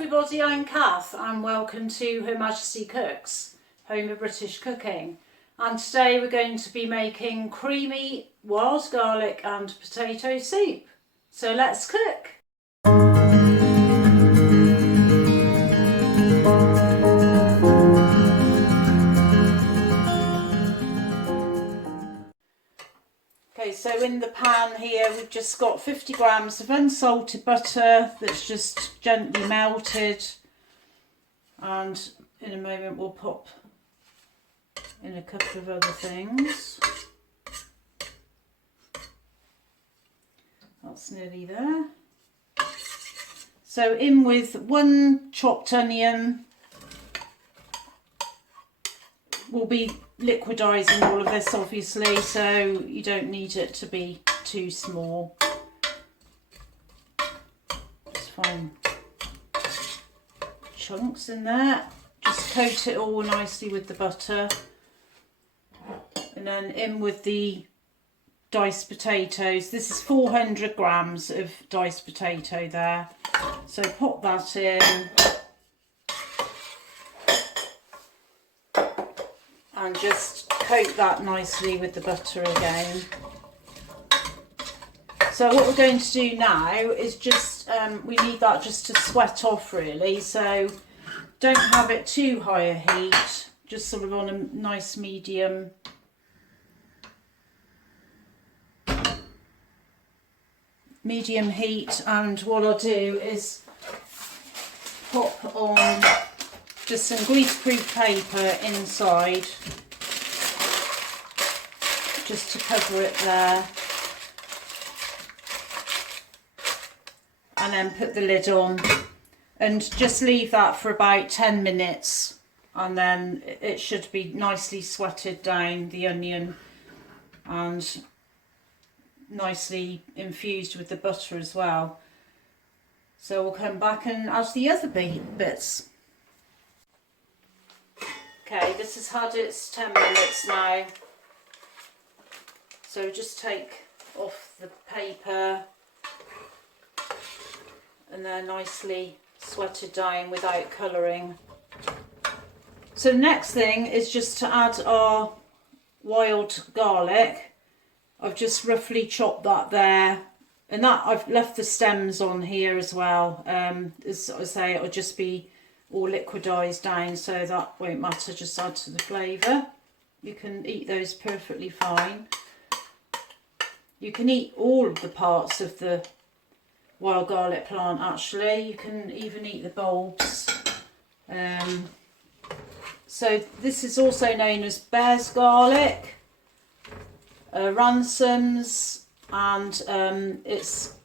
everybody, I'm Kath and welcome to Her Majesty Cooks, home of British cooking. And today we're going to be making creamy wild garlic and potato soup. So let's cook. Okay, so in the pan here we've just got 50 grams of unsalted butter that's just gently melted, and in a moment we'll pop in a couple of other things. That's nearly there. So in with 1 chopped onion. We'll be liquidising all of this obviously, so you don't need it to be too small. Just fine chunks in there. Just coat it all nicely with the butter. And then in with the diced potatoes. This is 400 grams of diced potato there. So pop that in. And just coat that nicely with the butter again. So what we're going to do now is just, we need that just to sweat off really. So don't have it too high a heat, just sort of on a nice medium. Medium heat, and what I'll do is pop on just some greaseproof paper inside, just to cover it there, and then put the lid on and just leave that for about 10 minutes, and then it should be nicely sweated down, the onion, and nicely infused with the butter as well. So we'll come back and add the other bits. Okay, this has had its 10 minutes now. So just take off the paper and they're nicely sweated down without colouring. So the next thing is just to add our wild garlic. I've just roughly chopped that there, and that I've left the stems on here as well. As I say, it'll just be all liquidised down, so that won't matter, just add to the flavour. You can eat those perfectly fine. You can eat all of the parts of the wild garlic plant actually. You can even eat the bulbs. So this is also known as bear's garlic, Ramsoms, and it's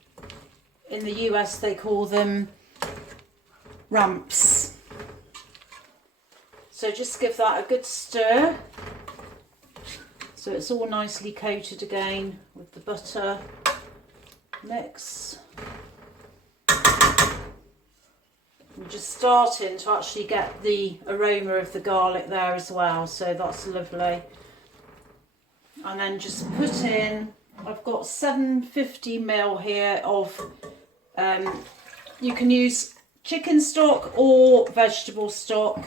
in the US they call them ramps. So just give that a good stir so it's all nicely coated again with the butter mix. We're just starting to actually get the aroma of the garlic there as well, so that's lovely. And then just put in, I've got 750 ml here of, you can use chicken stock or vegetable stock,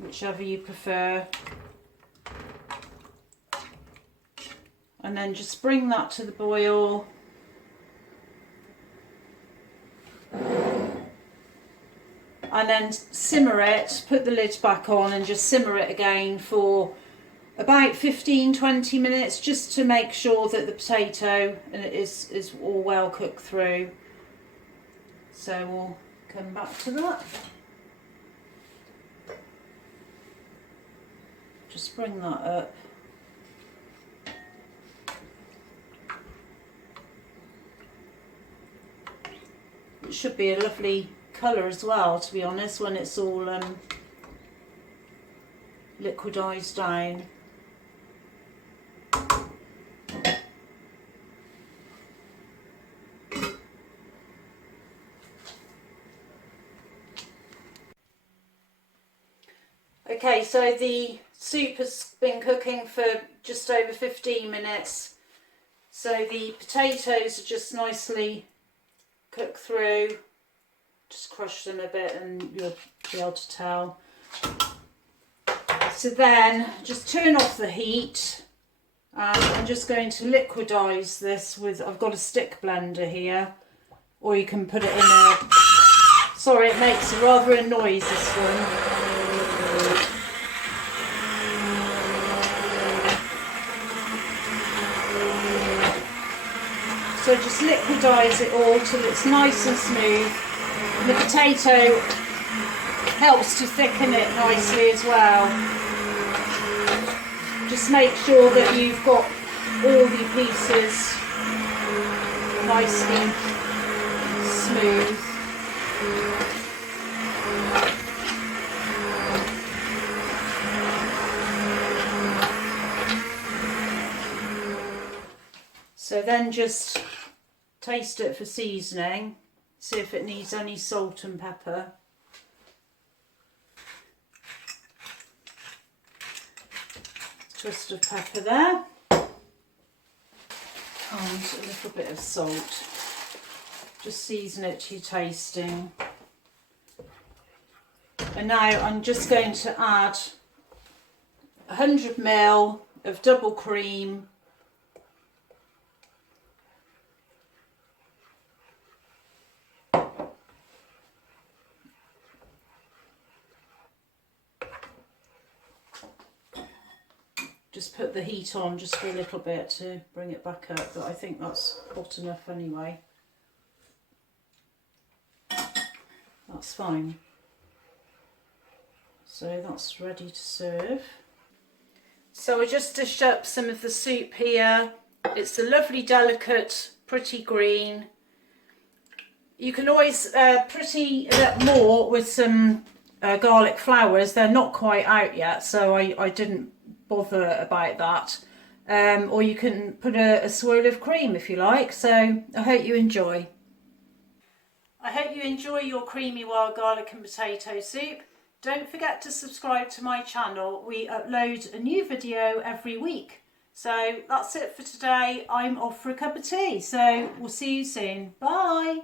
whichever you prefer. And then just bring that to the boil. And then simmer it, put the lid back on and just simmer it again for about 15-20 minutes, just to make sure that the potato and it is all well cooked through. So we'll come back to that. Just bring that up. It should be a lovely colour as well, to be honest, when it's all liquidised down. Okay, so the soup has been cooking for just over 15 minutes. So the potatoes are just nicely cooked through. Just crush them a bit and you'll be able to tell. So then just turn off the heat. And I'm just going to liquidise this with, I've got a stick blender here, or you can put it in a, sorry, it makes rather a noise, this one. So just liquidise it all till it's nice and smooth. And the potato helps to thicken it nicely as well. Just make sure that you've got all the pieces nicely smooth. So then just taste it for seasoning, see if it needs any salt and pepper. Twist of pepper there, and a little bit of salt. Just season it to your tasting. And now I'm just going to add 100 ml of double cream. Just put the heat on just for a little bit to bring it back up, but I think that's hot enough anyway. That's fine. So that's ready to serve. So I just dished up some of the soup here. It's a lovely, delicate, pretty green. You can always pretty it up more with some garlic flowers. They're not quite out yet, so I didn't bother about that. Or you can put a swirl of cream if you like. So I hope you enjoy. I hope you enjoy your creamy wild garlic and potato soup. Don't forget to subscribe to my channel. We upload a new video every week. So that's it for today. I'm off for a cup of tea. So we'll see you soon. Bye.